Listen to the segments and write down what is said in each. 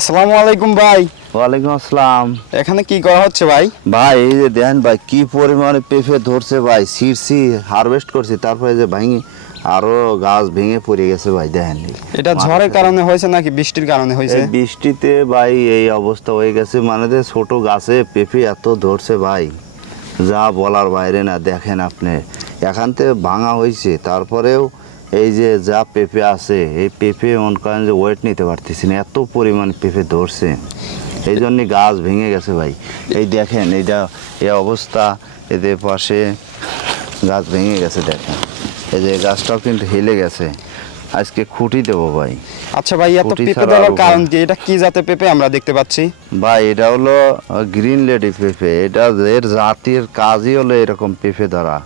আসসালামু আলাইকুম ভাই। ওয়ালাইকুম আসসালাম। এখানে কি করা হচ্ছে ভাই? ভাই এই যে দেখেন ভাই কি পরিমাণে পেঁপে ধরছে ভাই, ছিঁড়ছি হারভেস্ট করছি, তারপরে যে ভাঙি আরো গাছ ভেঙে পড়ে গেছে ভাই। দেখেন এটা ঝড়ের কারণে হয়েছে নাকি বৃষ্টির কারণে হয়েছে? এই বৃষ্টিতে ভাই এই অবস্থা হয়ে গেছে, মানে যে ছোট গাছে পেঁপে এত ধরছে ভাই, যা বলার বাইরে না। দেখেন আপনি এখান থেকে ভাঙা হয়েছে, তারপরেও এই যে যা পেঁপে আছে এই পেঁপে মনে করেন যে ওয়েট নিতে পারতেছি না, এত পরিমাণ পেঁপে ধরছে, এই জন্যে গাছ ভেঙে গেছে ভাই। এই দেখেন এইটা এই অবস্থা, এদের পাশে গাছ ভেঙে গেছে। দেখেন এই যে গাছটাও কিন্তু হেলে গেছে, আজকে খুঁটি দেবো ভাই। আচ্ছা ভাই, এত খুঁটি পেঁপে ছাড়া ধরার আর উপায় কারণ কি? এটা কি জাতের পেঁপে আমরা দেখতে পাচ্ছি? ভাই এটা হলো গ্রিন লেডি পেঁপে। এটা এর জাতির কাজই হলো এরকম পেঁপে ধরা,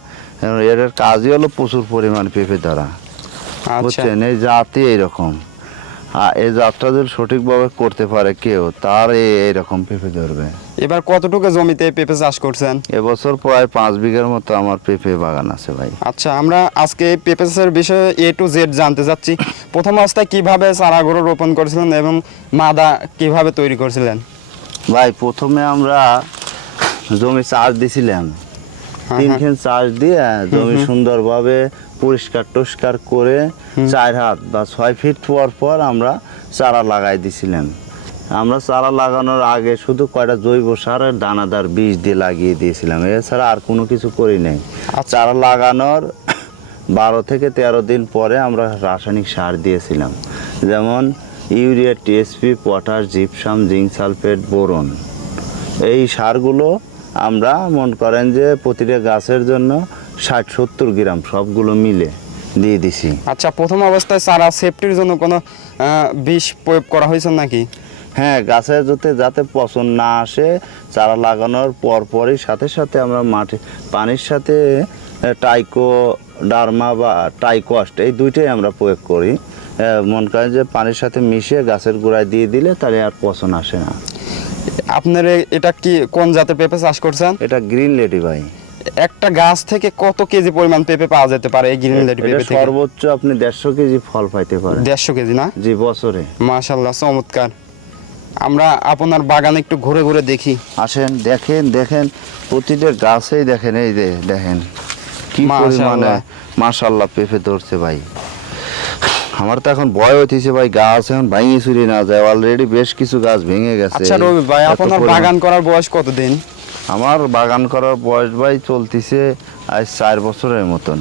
এর কাজই হলো প্রচুর পরিমাণ পেঁপে ধরা, আচ্ছা, বুঝছেন? এই জাতি এইরকম, আর এই জাতটা যদি সঠিকভাবে করতে পারে কেউ, তার এইরকম পেঁপে ধরবে। এবার কতটুকু জমিতে পেঁপে চাষ করছেন? এবছর প্রায় 5 বিঘার মতো আমার পেঁপে বাগান আছে ভাই। আচ্ছা, আমরা আজকে এই পেঁপে চাষের বিষয়ে A to Z জানতে চাচ্ছি। প্রথম অবস্থায় কিভাবে চারাগুলো রোপণ করেছিলেন এবং মাদা কিভাবে তৈরি করেছিলেন? ভাই প্রথমে আমরা জমি চাষ দিছিলাম, 3 খেন চাষ দিয়ে জমি সুন্দরভাবে পরিষ্কার টস্কার করে 4 হাত বা 6 ফিট পর পর আমরা চারা লাগাই দিছিলাম। আমরা চারা লাগানোর আগে শুধু কয়টা জৈব সার আর দানাদার বীজ দিয়ে লাগিয়ে দিয়েছিলাম, এছাড়া আর কোনো কিছু করি নাই। চারা লাগানোর 12 থেকে 13 দিন পরে আমরা রাসায়নিক সার দিয়েছিলাম, যেমন urea, TSP, potash, gypsum, zinc sulphate, boron. এই সারগুলো আমরা মনে করেন যে প্রতিটা গাছের জন্য 60-70 গ্রাম সবগুলো মিলে দিয়ে দিছি। আচ্ছা, প্রথম অবস্থায় চারা সেফটির জন্য কোনো বিষ প্রয়োগ করা হয়েছে নাকি? হ্যাঁ, গাছের যাতে পচন না আসে, চারা লাগানোর পরপরই সাথে সাথে আমরা মাটি পানির সাথে টাইকোডার্মা বা টাইকোয়াস্ট এই দুইটাই আমরা প্রয়োগ করি। মনে করেন যে পানির সাথে মিশিয়ে গাছের গোড়ায় দিয়ে দিলে তাহলে আর পচন আসে না। আপনার এটা কি কোন জাতের পেঁপে চাষ করছেন? এটা গ্রিন লেডি ভাই। একটা গাছ থেকে কত কেজি পরিমাণ পেঁপে পাওয়া যেতে পারে এই গ্রিন লেডি পেঁপে থেকে? সর্বোচ্চ আপনি 150 কেজি ফল পাইতে পারেন। 150 কেজি না? জি, বছরে। মাশাআল্লাহ, চমৎকার। আমরা আপনার বাগানে একটু ঘুরে ঘুরে দেখি। আসেন, দেখেন দেখেন প্রতিটা গাছেই দেখেন, এই যে দেখেন কি পরিমাণে মাশাআল্লাহ। মাশাআল্লাহ পেঁপে ধরছে ভাই। আমার তো এখন ভয় হইতেছে ভাই, গাছ এখন ভাঙি চুরি না যায়, অলরেডি বেশ কিছু গাছ ভেঙে গেছে। আচ্ছা রবি ভাই, এত আপনার পরিমাণ- বাগান করার বয়স কতদিন? আমার বাগান করার বয়স ভাই চলতেছে আজ 4 বছরের মতন।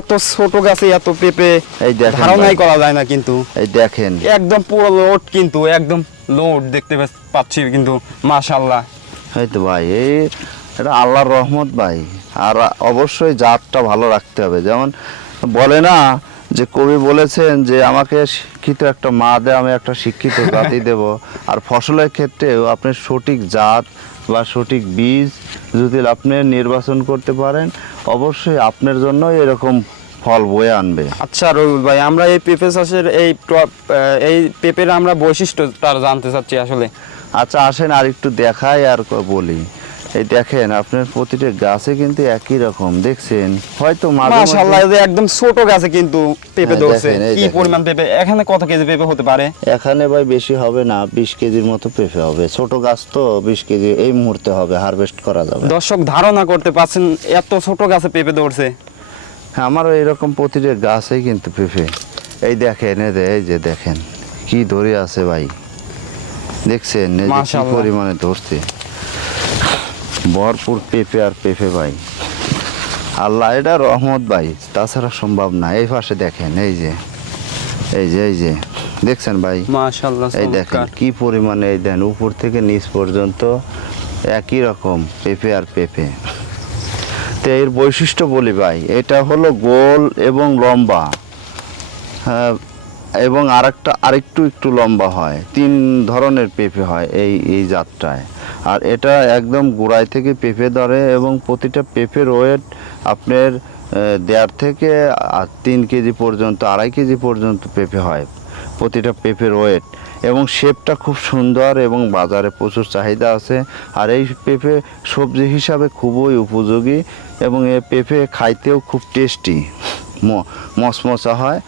এত ছোট গাছে এত পেঁপে এই দেখেন ধারণাই ভাই। করা যায় না কিন্তু। এই দেখেন একদম পুরো লোড, কিন্তু একদম লোড দেখতে পাচ্ছি কিন্তু মাশাআল্লাহ। এই তো ভাই, এটা আল্লাহর রহমত ভাই। আর অবশ্যই জাতটা ভালো রাখতে হবে, যেমন বলে না যে কবি বলেছেন যে আমাকে শিক্ষিত একটা মা দে, আমি একটা শিক্ষিত জাতি দেব। আর ফসলের ক্ষেত্রেও আপনি সঠিক জাত বা সঠিক বীজ যদি আপনি নির্বাচন করতে পারেন, অবশ্যই আপনার জন্য এরকম ফল বয়ে আনবে। আচ্ছা রবিউল ভাই, আমরা এই পেঁপে চাষের এই পেঁপের আমরা বৈশিষ্ট্যটা জানতে চাচ্ছি আসলে। আচ্ছা আসেন আর একটু দেখাই আর বলি। এই দেখেন আপনার প্রতিটা গাছে কিন্তু একই রকম, দেখছেন হয়তো মাঝে মধ্যে- মাশাআল্লাহ, এই যে একদম ছোট গাছে কিন্তু পেঁপে হ্যাঁ, ধরছে। দেখেন, এই কি দেখেন। পরিমাণ পেঁপে এখানে, কত কেজি পেঁপে হতে পারে? এখানে ভাই বেশি হবে না, 20 কেজির মতো পেঁপে হবে। ছোট গাছ তো 20 কেজি এই মুহূর্তে হবে, হারভেস্ট করা যাবে। দর্শক ধারণা করতে পারছেন এত ছোট গাছে পেঁপে ধরছে? হ্যাঁ, আমারও এরকম প্রতিটা গাছেই কিন্তু পেঁপে। এই দেখেন, এই যে দেখেন কি ধরে আছে ভাই, দেখছেন এই যে কি মাশাআল্লাহ। পরিমাণে ধরছে, ভরপুর পেঁপে আর পেঁপে ভাই। আল্লাহ এটা রহমত ভাই, তাছাড়া সম্ভব না। এই পাশে দেখেন, এই যে দেখছেন ভাই, মাশাআল্লাহ, এই দেখেন চমৎকার। কি পরিমাণে, এই দেন উপর থেকে নিচ পর্যন্ত একই রকম পেঁপে আর পেঁপে। তো এর বৈশিষ্ট্য বলি ভাই, এটা হলো গোল এবং লম্বা, হ্যাঁ, এবং আরেকটু লম্বা হয়। 3 ধরনের পেঁপে হয় এই জাতটায়। আর এটা একদম গোড়ায় থেকে পেঁপে ধরে, এবং প্রতিটা পেঁপের ওয়েট আপনার 1.5 থেকে 3 কেজি পর্যন্ত, 2.5 কেজি পর্যন্ত পেঁপে হয় প্রতিটা পেঁপের ওয়েট। এবং শেপটা খুব সুন্দর এবং বাজারে প্রচুর চাহিদা আছে। আর এই পেঁপে সবজি হিসাবে খুবই উপযোগী, এবং এই পেঁপে খাইতেও খুব টেস্টি, মচমচা হয়।